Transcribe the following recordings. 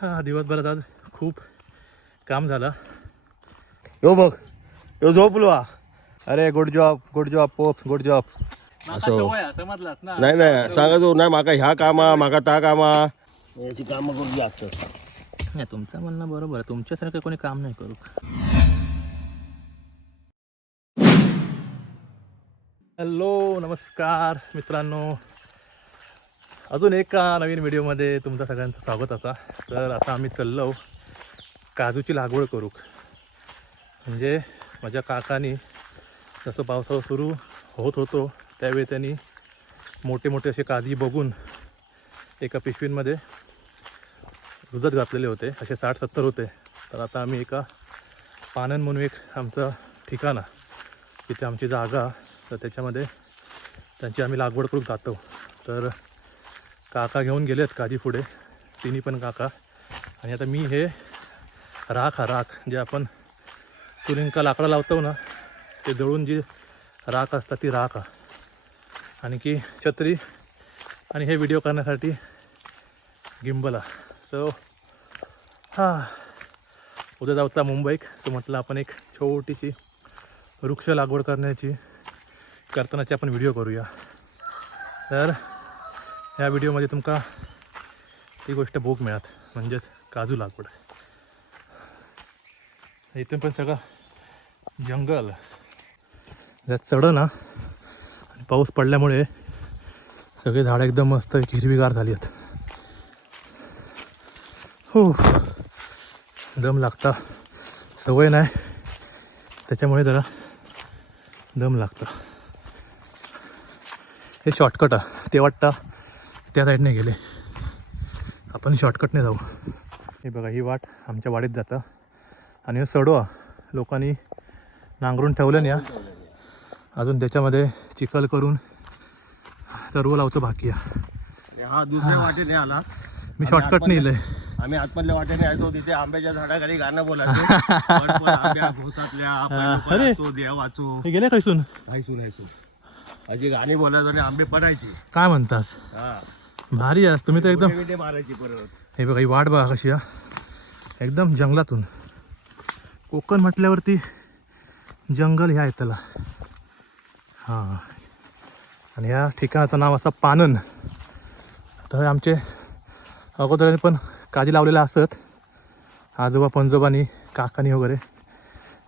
हा दिवसभरात आज खूप काम झालं. यो बघ यो झोपलो हा. अरे good job good job pops good job असं. समजलात ना. नाही नाही सांगतो नाही माका ह्या कामा माका त्या कामा. याची कामं करून लागतं नाही तुमचं म्हणणं बरोबर आहे. तुमच्यासारखं कोणी काम नाही करू. हॅलो नमस्कार मित्रांनो. अजून एका नवीन व्हिडिओमध्ये तुमचं सगळ्यांचं स्वागत असा तर आता आम्ही चाललो काजूची लागवड करू. म्हणजे माझ्या काकानी जसं पावसाळा सुरू होत होतो त्यावेळी त्यांनी मोठे मोठे असे काजी बघून एका पिशवींमध्ये रुजत घातलेले होते. असे साठ सत्तर होते. तर आता आम्ही एका पानन म्हणून एक आमचं ठिकाण आहे. तिथे आमची जागा तर त्याच्यामध्ये त्यांची आम्ही लागवड करून जातो. तर काका घेऊन गेलेत काजी पुढे. तिन्ही पण काका. आणि आता मी हे राख हा राख जे आपण तुलिंका लाकडं लावतो ना ते दळून जी राख असतात ती राख हा. आणि की छत्री आणि हे व्हिडिओ करण्यासाठी गिंबला सो हां. उद्या जाऊता मुंबईक सो म्हटलं आपण एक छोटीशी वृक्ष लागवड करण्याची करतानाची आपण व्हिडिओ करूया. तर ह्या व्हिडिओमध्ये तुमका ती गोष्ट भोग मिळत म्हणजेच काजू लागवड इथून पण सगळं जंगल. ज्यात चढ ना आणि पाऊस पडल्यामुळे सगळे झाडं एकदम मस्त हिरवीगार झाली आहेत हो दम लागता. सवय नाही त्याच्यामुळे जरा दम लागतं. हे शॉर्टकट आहे ते वाटतं त्या साईडने गेले. आपण शॉर्टकटने जाऊ. हे बघा ही वाट आमच्या वाडीत जातं. आणि सडवा लोकांनी नांगरून ठेवलं ना अजून त्याच्यामध्ये चिखल करून सर्व लावतो बाकी हा. दुसऱ्या वाटेने आला. मी शॉर्टकटने येईल आम्ही आतमधल्या वाटेने येतो तिथे आंब्याच्या झाडाखाली गाणं बोलायचं. अरे. देव वाचू. हे गेले खैसून हायसून हायसून अशी गाणी बोलायचं आणि आंबे पडायची. काय म्हणतास हा. भारी आहेस तुम्ही तर एकदम मारायची परत. हे बघा ही वाट बघा कशी हा एकदम जंगलातून. कोकण म्हटल्यावरती जंगल ह्या आहे त्याला हां. आणि ह्या ठिकाणाचं नाव असं पानन. तर आमचे अगोदर पण काजी लावलेल्या असत. आजोबा पंजोबानी काकानी वगैरे.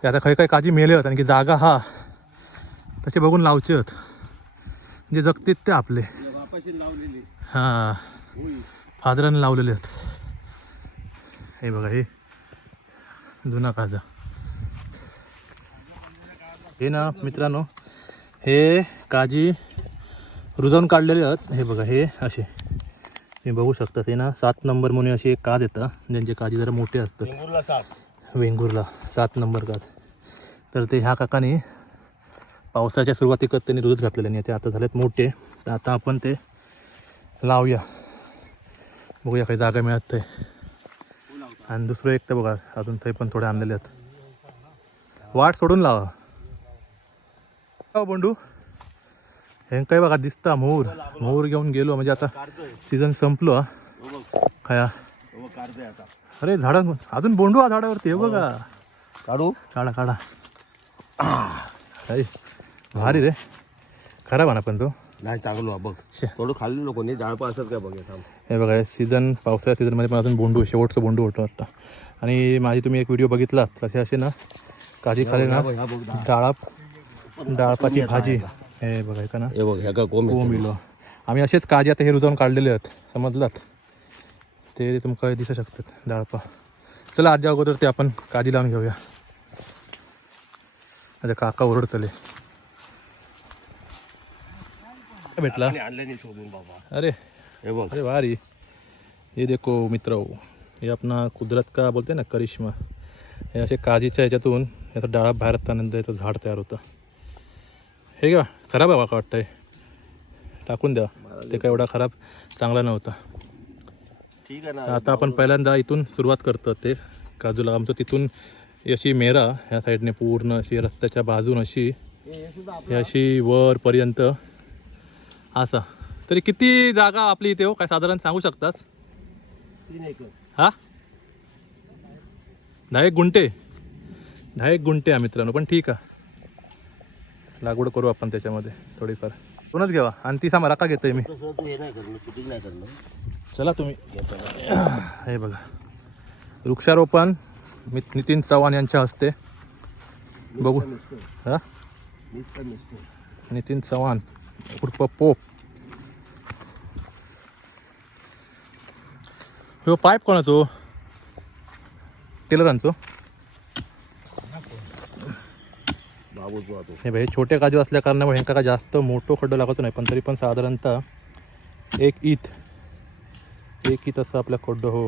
ते आता खै काही काजी मेले होत आणि की जागा हा. तसे बघून लावचे होत. जे जगतील ते आपले. लावलेली. हां. फादराने लावलेले आहेत. हे बघा हे जुना काजा हे ना मित्रांनो हे काजी रुजवून काढलेले आहेत. हे बघा हे असे. तुम्ही बघू शकता हे ना सात नंबर म्हणून अशी एक काद येतं. ज्यांचे काजी जरा मोठे असतात. वेंगुर्ला सात. नंबर काद तर ते ह्या काकाने पावसाच्या सुरुवातीकच त्यांनी रुजत घातलेले आणि ते आता झालेत मोठे. तर आता आपण ते लावूया बघूया काही जागा मिळत ते आणि दुसरं एक तर बघा अजून ते पण थोडे आणलेले आहेत वाट सोडून लावा हो बंडू हे काय बघा दिसता मोर मोर घेऊन गेलो म्हणजे आता सीझन संपलो हा आता अरे झाडा अजून बोंडू हा झाडावरती हे बघा काढू काढा काढा अरे भारी रे खराब ना पण तो नाही चांगलो बघ. थोडं खाल्लेलो कोणी डाळ असत काय बघ हे बघा सीझन पावसाळ्या सीझनमध्ये पण अजून बोंडू शेवटचं बोंडू होतं वाटतं. आणि माझी तुम्ही एक व्हिडिओ बघितला तसे असे ना काजी खाली ना हा बघ, हा बघ डाळ. डाळा डाळपाची भाजी. हे बघायचं ना? हे बघ ह्या का कोंब इलो. आम्ही असेच काजी आता हे रुजवून काढलेले आहेत समजलात? ते तुमका दिसू शकतात डाळपा चला आधी अगोदर ते आपण काजी लावून घेऊया. आता काका ओरडतले. काय भेटला? अरे हे अरे भारी. ये देखो मित्र हे अपना कुदरत का बोलते ना करिश्मा. हे असे काजीच्या ह्याच्यातून याचा डाळा बाहेर येतानंतर याचं झाड तयार होतं. हे का खराब आहे का वाटतंय? टाकून द्या. ते काय एवढा खराब चांगला नव्हता. ठीक आहे ना. आता आपण पहिल्यांदा इथून सुरुवात करतो ते. काजूला आमचं तिथून ही अशी मेरा ह्या साईडने पूर्ण अशी रस्त्याच्या बाजून अशी हे हे ही अशी वरपर्यंत असा. तरी किती जागा आपली इथे हो? काय साधारण सांगू तीन एकर. हा? दहा एक गुंठे. दहा एक गुंठे आहे मित्रांनो पण ठीक आहे. लागवड करू आपण त्याच्यामध्ये थोडीफार. कोणच घ्यावा? आणि ती सामा राखा घेतोय मी. चला तुम्ही. हे बघा. वृक्षारोपण मी नितीन चव्हाण यांच्या हस्ते. बघू. हा? नितीन चव्हाण. उर्फ पोप. हो पाईप कोणाचो टेलरांचो हो? बाबूच वाहतो हे भाई छोटे काजू असल्या कारणामुळे ह्यांका काय जास्त मोठं खड्डं लागत नाही पण तरी पण साधारणतः एक ईत. एक ईत असं आपल्या खड्डं हो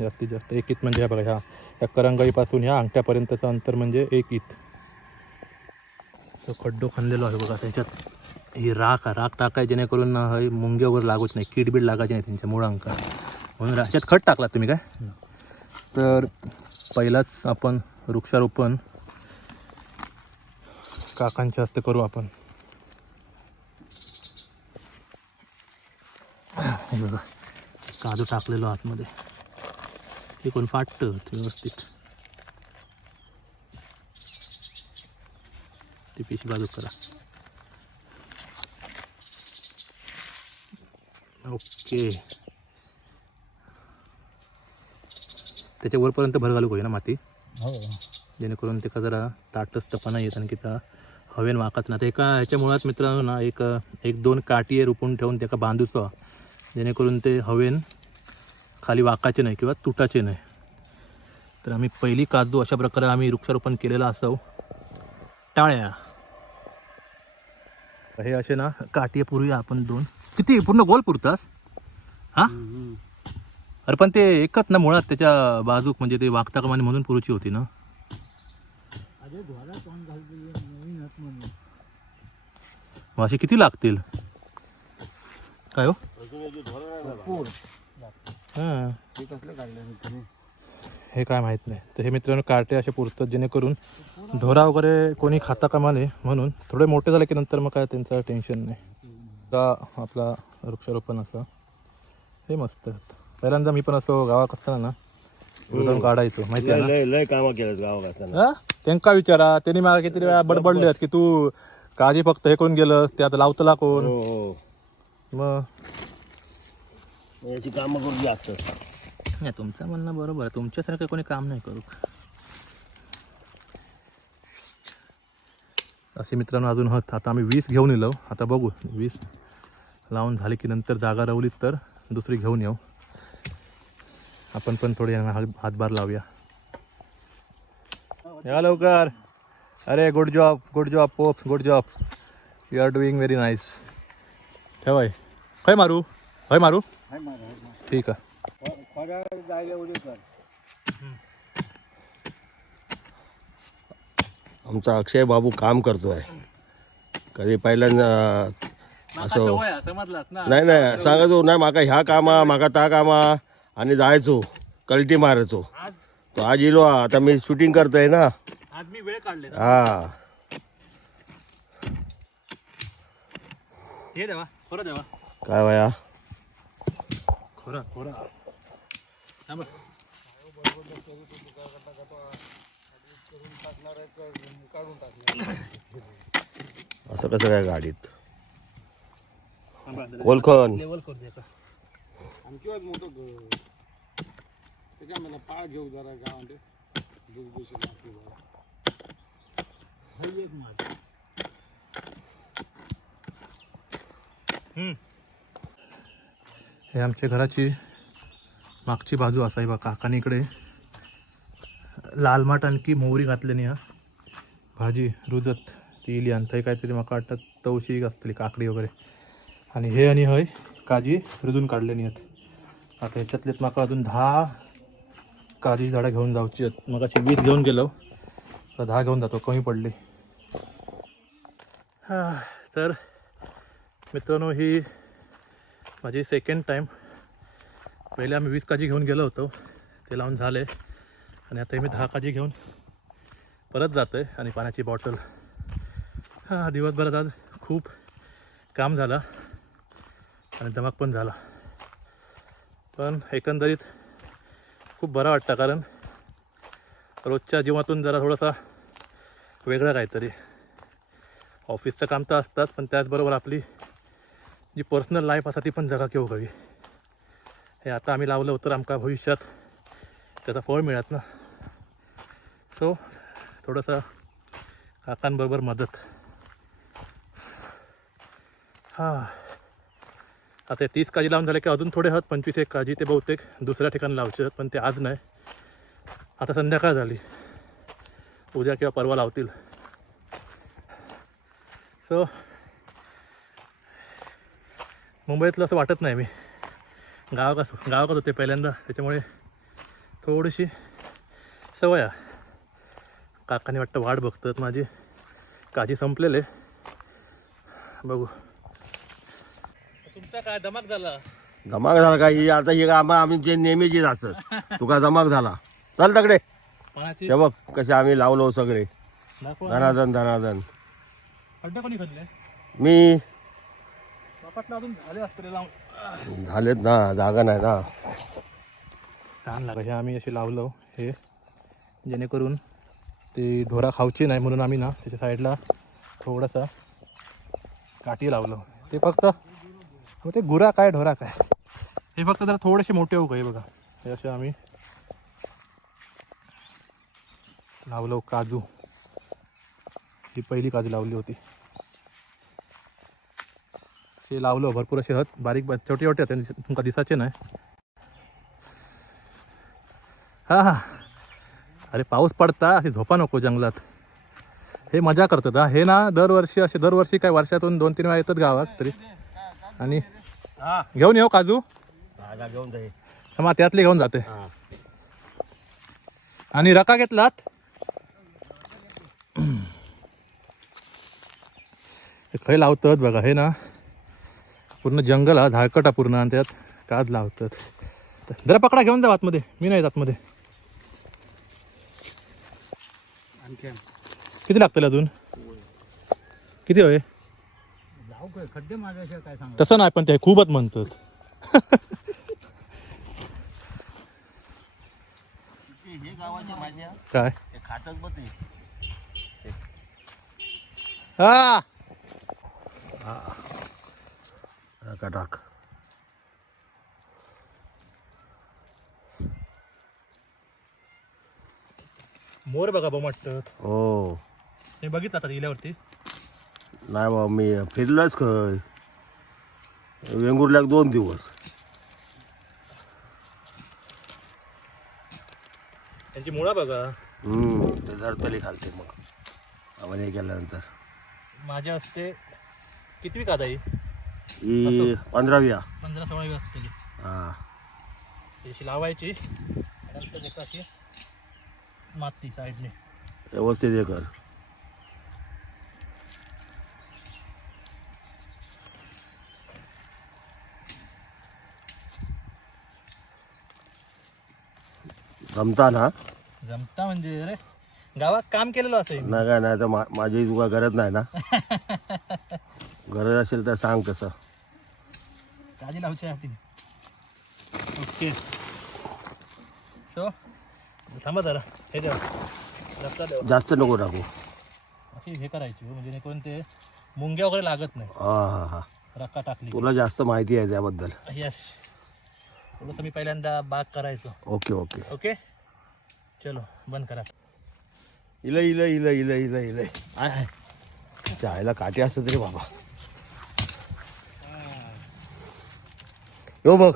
जास्तीत जास्त. एक ईत म्हणजे ह्या बघा ह्या ह्या करंगाईपासून ह्या अंगठ्यापर्यंतचं अंतर म्हणजे एक ईत. तो खड्डो खणलेलो आहे बघा त्याच्यात. ही राख राख टाकाय जेणेकरून ना हे मुंगे वगैरे लागूच नाही कीडबीड लागायची नाही त्यांच्या मुळांका. म्हणून रा- ह्याच्यात खत टाकला तुम्ही काय? तर पहिलाच आपण वृक्षारोपण काकांच्या हस्ते करू आपण. हे बघा काजू टाकलेलो आतमध्ये. हे कोण फाटतं व्यवस्थित. ती पिशी बाजू करा. ओके. त्याच्या वरपर्यंत भर घालू पाहिजे ना माती? हो. जेणेकरून ते जरा ताटस्थपणा येत आणि तिथं हवेन वाकत ना ते एका ह्याच्या मुळात मित्रांनो ना एक एक दोन काठी रुपून ठेवून त्याका बांधूचो जेणेकरून ते हवेन खाली वाकाचे नाही किंवा तुटाचे नाही. तर आम्ही पहिली काजू अशा प्रकारे आम्ही वृक्षारोपण केलेलं असो टाळ्या. हे असे ना काठी पूर्वी आपण दोन. किती? पूर्ण गोल पुरतास? हा? अरे पण ते एकच ना मुळात त्याच्या बाजूक म्हणजे ते वागता कमाने म्हणून पुरुची होती ना. मग असे किती लागतील? काय हो? हां. हे हे काय माहीत नाही. तर हे मित्रांनो कार्टे असे पुरतात जेणेकरून ढोरा वगैरे कोणी खाता कामा नये म्हणून थोडे मोठे झाले की नंतर मग काय त्यांचं टेन्शन नाही. का आपला वृक्षारोपण असं. हे मस्त आहेत. पहिल्यांदा मी पण असं गावात असताना ना जाऊन काढायचो माहिती आहे लय कामं केलं गावात असताना. हा? त्यांका विचारा त्यांनी मला किती वेळा बडबडले की तू काळजी फक्त हे करून गेलंस ते आता लावतला कोण हो हो. मग? याची कामं करून लागतं नाही तुमचं म्हणणं बरोबर आहे. तुमच्यासारखं कोणी काम नाही करू. असे मित्रांनो अजून हत आता आम्ही वीस घेऊन येलो. आता बघू वीस लावून झाली की नंतर जागा रवलीत तर दुसरी घेऊन येऊ. आपण पण थोडी यांना हात- हातभार लावूया. या लवकर. अरे good job good job pops good job you are doing very nice ठेवाय खय मारू. खय मारू. ठीक आहे. जायला उडी कर. आमचा अक्षय बाबू काम करतोय. कधी पहिल्यांदा असं. नाही नाही सांगायचो नाही माका ह्या कामा माका त्या कामा आणि जायचो कल्टी मारायचो. तो आज येलो आता मी शूटिंग करतोय ना. आज मी वेळ काढले. हा. हे देवा खरं देवा. काय वया खोरा खोरा. असं कसं काय गाडीत? का आणखी मोठं घर त्याच्या मला पाळ घेऊ जरा गावामध्ये हे आमच्या घराची मागची बाजू असाय बा काकाने इकडे लाल माठ आणखी मोहरी घातलेली हा भाजी रुजत ती इली आणि थंय काहीतरी म्हाका वाटतं तवशी असतली काकडी वगैरे. आणि हे आणि हय काजी रुजून काढलेली आहेत. आता ह्याच्यातलेच म्हाका अजून दहा काजी झाडं घेऊन जाऊची आहेत. मग अशी वीज घेऊन गेलो. तर दहा घेऊन जातो कमी पडले. हां तर मित्रांनो ही माझी सेकंड टाईम पहिले आम्ही वीस काजी घेऊन गेलो होतो. ते लावून झाले. आणि आता मी दहा काजी घेऊन परत जातो आहे आणि पाण्याची बॉटल. हां दिवसभरात आज खूप काम झालं. आणि धमाक पण झाला. पण एकंदरीत खूप बरं वाटतं कारण रोजच्या जीवातून जरा थोडासा वेगळं काहीतरी. ऑफिसचं काम तर असताच पण त्याचबरोबर आपली जी पर्सनल लाईफ असा ती पण जगा घेऊ हवी हे आता आम्ही लावलं तर आमका भविष्यात. त्याचा फळ मिळत ना. सो थोडंसं काकांबरोबर मदत. हां. आता तीस काजी लावून झाले की अजून थोडे हत पंचवीस एक काजी ते बहुतेक दुसऱ्या ठिकाणी लावचे आहेत पण ते आज नाही. आता संध्याकाळ झाली. उद्या किंवा परवा लावतील. सो मुंबईतलं असं वाटत नाही मी. गावात गावात होते पहिल्यांदा त्याच्यामुळे थोडीशी सवय आहे. काकाने वाटतं वाट बघतात माझी. काजी संपलेले. बघू. तुमचा काय दमाक झाला? धमाक झाला का ही आता ही कामं आम्ही जे नेहमीचीच असत तुका धमाक झाला. चल तकडे. ते बघ कसे आम्ही लावलो सगळे. धनाधन धनाधन. कोणी मी. अजून झाले असते लावून. झालेत ना जागा नाही ना. छान लागला. हे आम्ही असे लावलं हे. जेणेकरून ते ढोरा खाऊची नाही म्हणून आम्ही ना त्याच्या साईडला थोडासा काठी लावलं. ते फक्त मग ते गुरा काय ढोरा काय? हे फक्त जरा थोडेसे मोठे होऊ का हे बघा. हे असे आम्ही लावलं काजू. ही पहिली काजू लावली होती. ते लावलं भरपूर असे हत बारीक छोटे छोटे होते तुमका दिसाचे नाही. हा हा. अरे पाऊस पडता असे झोपा नको जंगलात. हे मजा करतात हा. हे ना दरवर्षी असे दरवर्षी काय वर्षातून दोन तीन वेळा येतात गावात तरी. आणि घेऊन येऊ काजू? घेऊन जाईल. मग त्यातले घेऊन जाते. आणि रका घेतलात? खय लावतात बघा हे ना. पूर्ण जंगल हा झाळकटा पूर्ण आणि त्यात काज लावतात. जरा पकडा घेऊन जा आतमध्ये. मी नाही आतमध्ये किती लागतील अजून? किती होय? खड्डे काय तसं नाही पण ते खूपच म्हणतात. हे काय. हा. टाका टाक मोर बघा बमटतात हो. हे बघितलं आता गेल्यावरती. नाही बाबा मी फिरलोच खय वेंगुर्ल्याक दोन दिवस. त्यांची मुळा बघा. हम्म, ते धरतली खालते मग. आपण हे केल्यानंतर. माझ्या असते कितवी कादा ही ही पंधराव्या पंधरा सोळावी असतली हा. त्याची लावायची. नंतर एका अशी. माती साईडने. व्यवस्थित हे कर. जमता ना? जमता म्हणजे रे गावात काम केलेलं असेल. नाही काय नाही तर माझी तुका गरज नाही ना. गरज असेल तर सांग तसं. काळजी लावची आपली. ओके. सो थांबा जरा. हे द्या जास्त नको टाकू. अशी हे करायची हो, म्हणजे जेणेकरून ते मुंग्या वगैरे लागत नाही. हा हा हा. रक्का टाकली. तुला जास्त माहिती आहे त्याबद्दल. यस थोडंसं मी पहिल्यांदा बाग करायचो. Okay okay. ओके? चलो बंद करा. इलं इलं इलं इलं इलं इलं. आय आय. चायला काटे असतात रे बाबा. यो बघ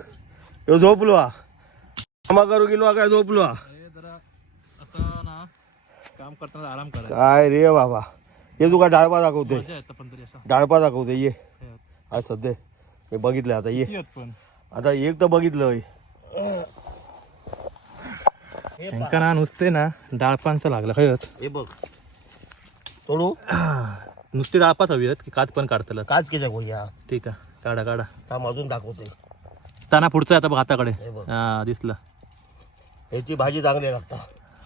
यो झोपलो हा कामा करू गेलो हा काय झोपलो हा हे काम करताना आराम काय रे बाबा? ये तुका डाळपा दाखवते डाळपा दाखवते ये. हे आज सध्या मी बघितलं आता ये. आता एक तर बघितलं त्यांका ना नुसते ना डाळपांचं लागलं हे बघ. सोडू? नुसती डाळपाच हवी आहेत की काच पण काढतलं काच गोया ठीक आहे काढा काढा. थांब अजून दाखवते ताना पुढचं आहे आता बघ हाताकडे. हे बघ. हा दिसलं. ह्याची भाजी चांगली लागता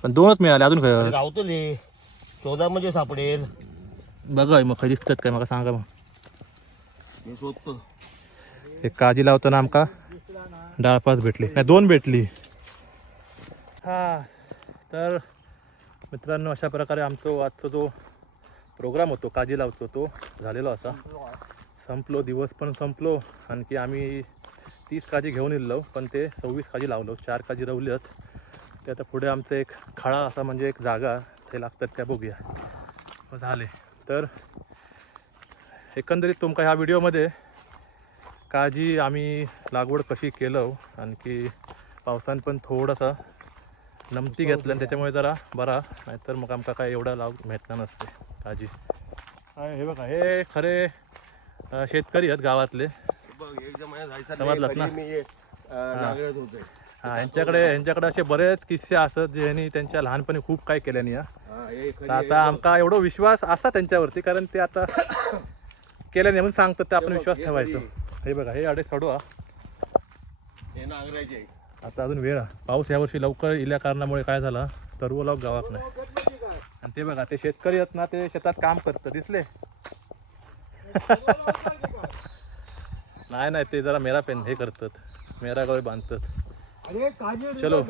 पण दोनच मिळाले अजून खय गावतले चौदा म्हणजे सापडेल. बघा मग खय दिसतात काय मला सांगा मग. मी शोधतो. हे काजी लावताना आमका डाळपाच भेटली. नाही दोन भेटली. हा तर मित्रांनो अशा प्रकारे आमचा आजचा जो प्रोग्राम होतो काजी लावतो तो झालेला असा संपलो दिवस पण संपलो. आणखी आम्ही तीस काजी घेऊन येलो पण ते सव्वीस काजी लावलो चार काजी रवल्यात ते आता पुढे आमचं एक खळा असा म्हणजे एक जागा ते लागतात त्या बघूया. मग झाले. तर एकंदरीत तुमका ह्या व्हिडिओमध्ये काजी आम्ही लागवड कशी केलं आणखी पावसान पण थोडंसं नमती घेतलं आणि त्याच्यामुळे जरा बरा नाहीतर मग आमका काय एवढा लाव भेटणार नसते काजी. हे बघा. हे खरे शेतकरी आहेत गावातले. नाही, ना? हा. यांच्याकडे यांच्याकडे असे बरेच किस्से असतात ज्यांनी त्यांच्या लहानपणी खूप काय केल्यानी तर आता आमका एवढा विश्वास असा त्यांच्यावरती कारण ते आता केल्याने म्हणून सांगतात ते आपण विश्वास ठेवायचं. हे बघा हे अडे सोडू आता अजून वेळ. पाऊस यावर्षी लवकर इल्या कारणामुळे काय झाला? तरव लाव गावात नाही. आणि ते बघा ते शेतकरी आहेत ना ते शेतात काम करतं दिसले. नाही नाही ते जरा मेरा पेन हे करतात. मेरा गवळी बांधतात. चलो.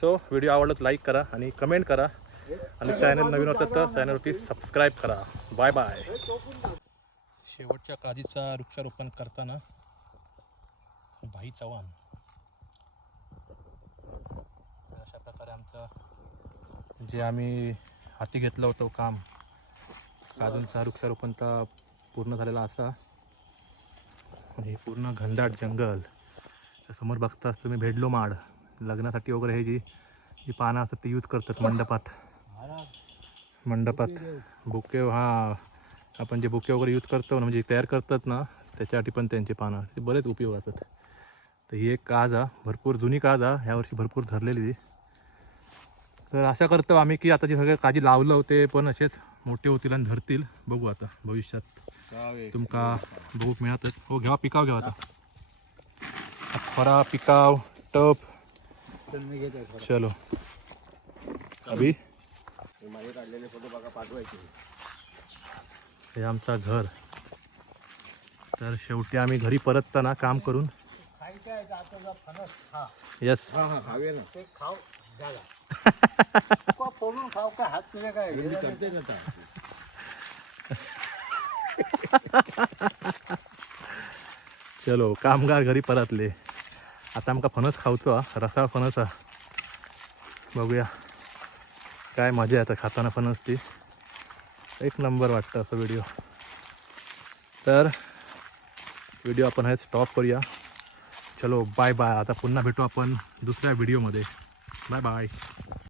सो व्हिडिओ आवडला लाईक करा आणि कमेंट करा. आणि चॅनल नवीन असेल तर चॅनलवरती सबस्क्राईब करा. बाय बाय शेवटच्या काजीचा वृक्षारोपण करताना भाई चव्हाण. अशा प्रकारे आमचं जे आम्ही हाती घेतलं होतं काम काजूंचा वृक्षारोपण तर पूर्ण झालेला असा. हे पूर्ण घनदाट जंगल. समोर बघताच तुम्ही भेडलो माड. लग्नासाठी वगैरे हे जी जी पानं असतात ती यूज करतात मंडपात. मंडपात. बुके हा. आपण जे बुके वगैरे यूज करतो ना म्हणजे तयार करतात ना त्याच्यासाठी पण त्यांचे पानं. ते बरेच उपयोग असतात. तर ही एक काज आहे भरपूर जुनी काज आहे ह्यावर्षी भरपूर धरलेली तर आशा करतो आम्ही की आता जे सगळे काजी लावलं ते पण असेच मोठे होतील आणि धरतील. बघू आता भविष्यात. तुमका बघूक मिळतच हो घ्या पिकाव घ्या आता फरा पिकाव टप चलो अभि हे माझे काढलेले फोटो बघा पाठवायचे हे आमचा घर तर शेवटी आम्ही घरी परतताना काम करून यस खावे झाला पडून का हात तुझ्या काय. चलो कामगार घरी परतले. आता आमका फणस खाऊचो हा. रसाळ फणस हा. बघूया. काय मजा येतं खाताना फणस ती एक नंबर वाटतं असं व्हिडिओ तर व्हिडिओ आपण हे स्टॉप करूया. चलो बाय बाय आता पुन्हा भेटू आपण दुसऱ्या व्हिडिओमध्ये बाय बाय